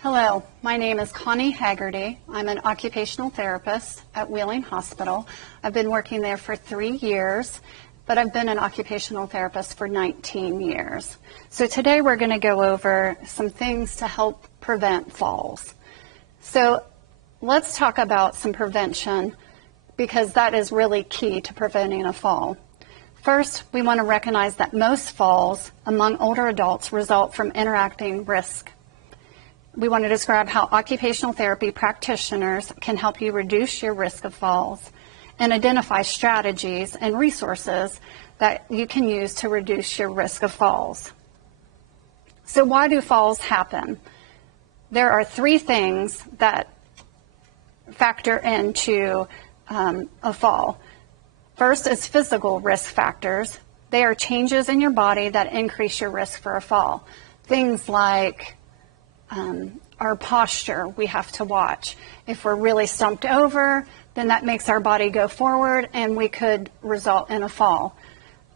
Hello, my name is Connie Haggerty. I'm an occupational therapist at Wheeling Hospital. I've been working there for 3 years, but I've been an occupational therapist for 19 years. So today we're going to go over some things to help prevent falls. So let's talk about some prevention because that is really key to preventing a fall. First, we want to recognize that most falls among older adults result from interacting risk. We want to describe how occupational therapy practitioners can help you reduce your risk of falls and identify strategies and resources that you can use to reduce your risk of falls. So why do falls happen? There are 3 things that factor into a fall. First is physical risk factors. They are changes in your body that increase your risk for a fall. Things like our posture we have to watch. If we're really slumped over, then that makes our body go forward and we could result in a fall.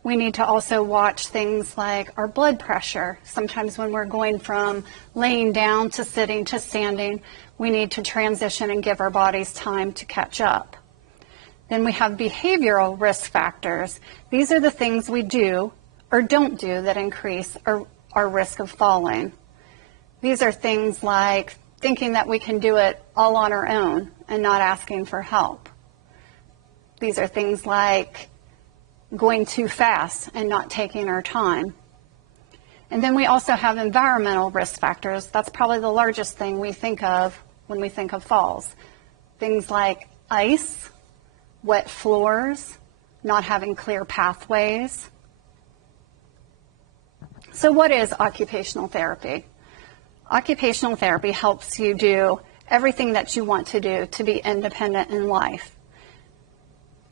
We need to also watch things like our blood pressure. Sometimes when we're going from laying down to sitting to standing, we need to transition and give our bodies time to catch up. Then we have behavioral risk factors. These are the things we do or don't do that increase our risk of falling. These are things like thinking that we can do it all on our own and not asking for help. These are things like going too fast and not taking our time. And then we also have environmental risk factors. That's probably the largest thing we think of when we think of falls. Things like ice, wet floors, not having clear pathways. So what is occupational therapy? Occupational therapy helps you do everything that you want to do to be independent in life.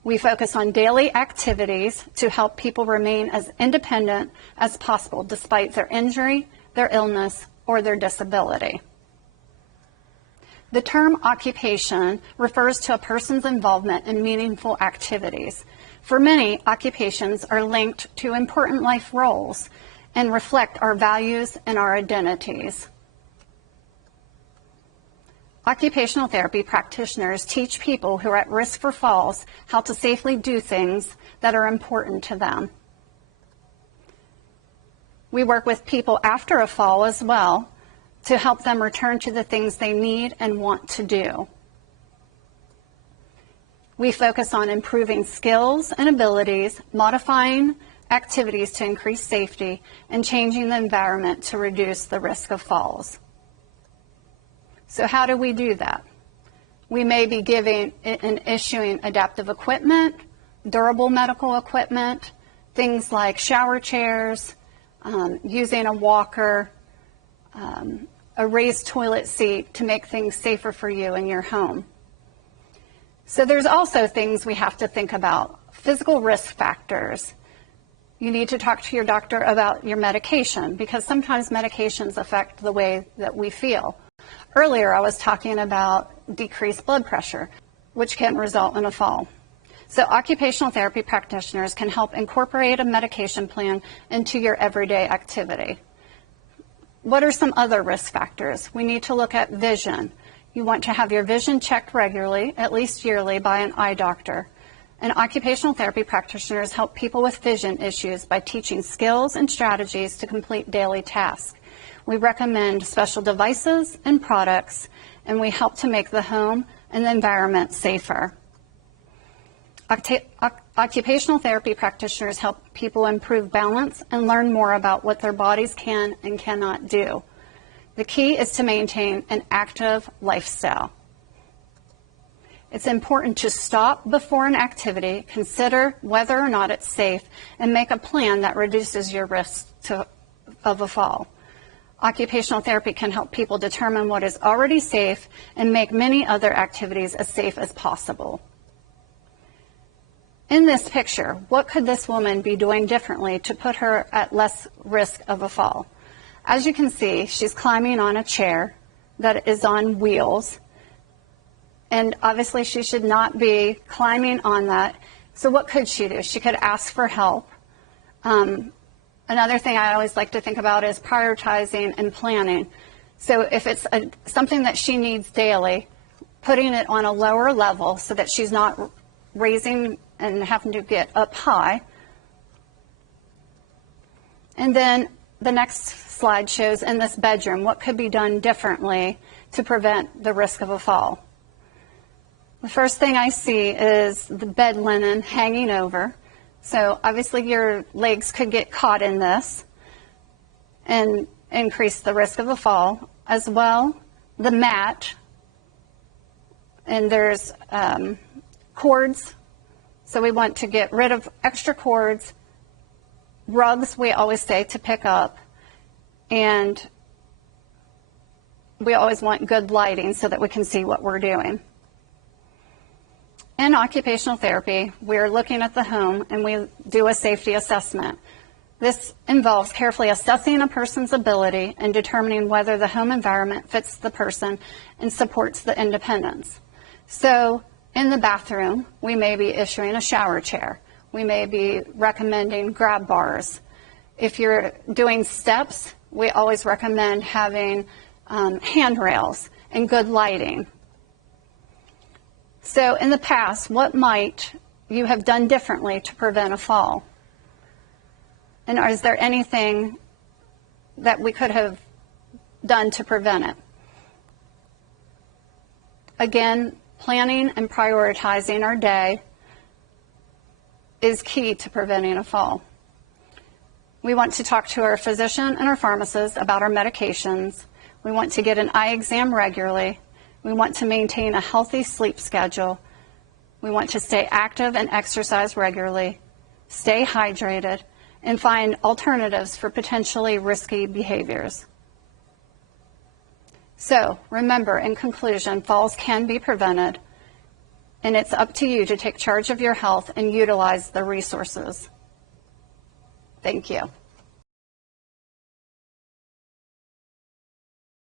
We focus on daily activities to help people remain as independent as possible despite their injury, their illness, or their disability. The term occupation refers to a person's involvement in meaningful activities. For many, occupations are linked to important life roles and reflect our values and our identities. Occupational therapy practitioners teach people who are at risk for falls how to safely do things that are important to them. We work with people after a fall as well to help them return to the things they need and want to do. We focus on improving skills and abilities, modifying activities to increase safety, and changing the environment to reduce the risk of falls. So how do we do that? We may be giving and issuing adaptive equipment, durable medical equipment, things like shower chairs, using a walker, a raised toilet seat to make things safer for you in your home. So there's also things we have to think about. Physical risk factors. You need to talk to your doctor about your medication because sometimes medications affect the way that we feel. Earlier, I was talking about decreased blood pressure, which can result in a fall. So occupational therapy practitioners can help incorporate a medication plan into your everyday activity. What are some other risk factors? We need to look at vision. You want to have your vision checked regularly, at least yearly, by an eye doctor. And occupational therapy practitioners help people with vision issues by teaching skills and strategies to complete daily tasks. We recommend special devices and products, and we help to make the home and the environment safer. Occupational therapy practitioners help people improve balance and learn more about what their bodies can and cannot do. The key is to maintain an active lifestyle. It's important to stop before an activity, consider whether or not it's safe, and make a plan that reduces your risk of a fall. Occupational therapy can help people determine what is already safe and make many other activities as safe as possible. In this picture, what could this woman be doing differently to put her at less risk of a fall? As you can see, she's climbing on a chair that is on wheels, and obviously she should not be climbing on that. So what could she do? She could ask for help. Another thing I always like to think about is prioritizing and planning. So if it's something that she needs daily, putting it on a lower level so that she's not raising and having to get up high. And then the next slide shows in this bedroom what could be done differently to prevent the risk of a fall. The first thing I see is the bed linen hanging over. So obviously your legs could get caught in this and increase the risk of a fall. As well, the mat, and there's cords. So we want to get rid of extra cords. Rugs, we always say to pick up. And we always want good lighting so that we can see what we're doing. In occupational therapy, we're looking at the home and we do a safety assessment. This involves carefully assessing a person's ability and determining whether the home environment fits the person and supports the independence. So in the bathroom, we may be issuing a shower chair. We may be recommending grab bars. If you're doing steps, we always recommend having handrails and good lighting. So in the past, what might you have done differently to prevent a fall? And is there anything that we could have done to prevent it? Again, planning and prioritizing our day is key to preventing a fall. We want to talk to our physician and our pharmacist about our medications. We want to get an eye exam regularly. We want to maintain a healthy sleep schedule. We want to stay active and exercise regularly, stay hydrated, and find alternatives for potentially risky behaviors. So remember, in conclusion, falls can be prevented, and it's up to you to take charge of your health and utilize the resources. Thank you.